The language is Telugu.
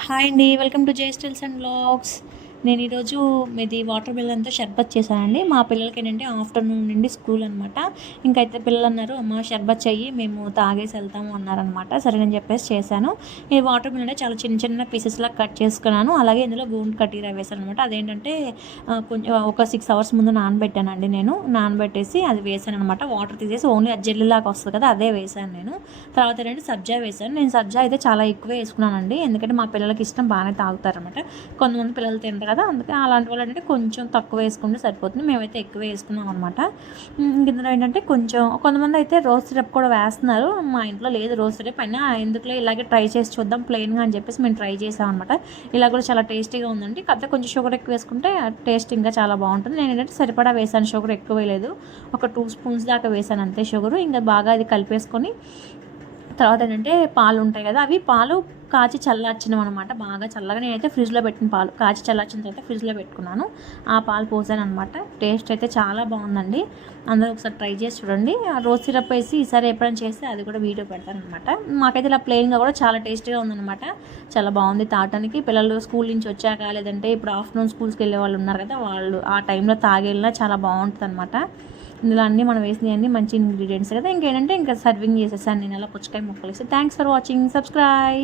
హాయ్ అండి. Welcome to J stills and vlogs. నేను ఈరోజు మీది వాటర్ మిలన్‌తో షర్బత్ చేశానండి. మా పిల్లలకేంటంటే ఆఫ్టర్‌నూన్ నుండి స్కూల్ అనమాట. ఇంకైతే పిల్లలన్నారు, "అమ్మ షర్బత్ చెయ్యి, మేము తాగేసి వెళ్తాము" అన్నారనమాట. సరేనని చెప్పేసి చేశాను. ఈ వాటర్ మిలన్ చాలా చిన్న చిన్న పీసెస్‌లా కట్ చేసుకున్నాను. అలాగే ఇందులో గోండు కటీరా వేశాననమాట. అదేంటంటే కొంచెం ఒక 6 అవర్స్ ముందు నానబెట్టానండి నేను. నానబెట్టేసి అది వేశాననమాట. వాటర్ తీసేసి ఓన్లీ అది జెల్లీలాగా వస్తది కదా! అదే వేశాను నేను. తర్వాత ఏంటంటే సబ్జా వేశాను. నేను సబ్జా అయితే చాలా ఎక్కువే వేసుకున్నానండి. ఎందుకంటే మా పిల్లలకి ఇష్టం, బాగానే తాగుతారనమాట. కొంతమంది పిల్లలు తినరు కదా! అందుకే అలాంటి వాళ్ళు ఏంటంటే కొంచెం తక్కువ వేసుకుంటే సరిపోతుంది. మేమైతే ఎక్కువ వేసుకున్నాం అనమాట. ఇందులో ఏంటంటే కొంచెం కొంతమంది అయితే రోజ్ సిరప్ కూడా వేస్తున్నారు. మా ఇంట్లో లేదు రోజ్ సిరప్. అయినా ఎందుకులే ఇలాగే ట్రై చేసి చూద్దాం ప్లెయిన్‌గా అని చెప్పేసి మేము ట్రై చేసాం అనమాట. ఇలా కూడా చాలా టేస్టీగా ఉందండి. కాకపోతే కొంచెం షుగర్ ఎక్కువ వేసుకుంటే టేస్ట్ ఇంకా చాలా బాగుంటుంది. నేను ఏంటంటే సరిపడా వేసాను, షుగర్ ఎక్కువ వేయలేదు. ఒక 2 స్పూన్స్ దాకా వేసాను అంతే షుగరు. ఇంకా బాగా అది కలిపేసుకొని తర్వాత ఏంటంటే పాలు ఉంటాయి కదా, అవి పాలు కాచి చల్లార్చినవి అనమాట. బాగా చల్లగా నేనైతే ఫ్రిడ్జ్లో పెట్టిన పాలు కాచి చల్లార్చిన తర్వాత ఫ్రిడ్జ్లో పెట్టుకున్నాను. ఆ పాలు పోసాను అనమాట. టేస్ట్ అయితే చాలా బాగుందండి. అందరూ ఒకసారి ట్రై చేసి చూడండి. రోజ్ సిరప్ వేసి ఈసారి ఎప్పుడైనా చేస్తే అది కూడా వీడియో పెడతాను అనమాట. మాకైతే ఇలా ప్లెయిన్గా కూడా చాలా టేస్టీగా ఉందన్నమాట. చాలా బాగుంది తాగటానికి. పిల్లలు స్కూల్ నుంచి వచ్చాక, లేదంటే ఇప్పుడు ఆఫ్టర్నూన్ స్కూల్స్కి వెళ్ళే వాళ్ళు ఉన్నారు కదా, వాళ్ళు ఆ టైంలో తాగేళ్ళినా చాలా బాగుంటుంది అనమాట. ఇందులో అన్నీ మనం వేసినవన్నీ మంచి ఇంగ్రీడియంట్స్ కదా. ఇంకేంటంటే ఇంకా సర్వింగ్ చేసేసాను నేను అలా పుచ్చకాయ ముక్కలు వేసి. Thanks for watching. సబ్స్క్రైబ్.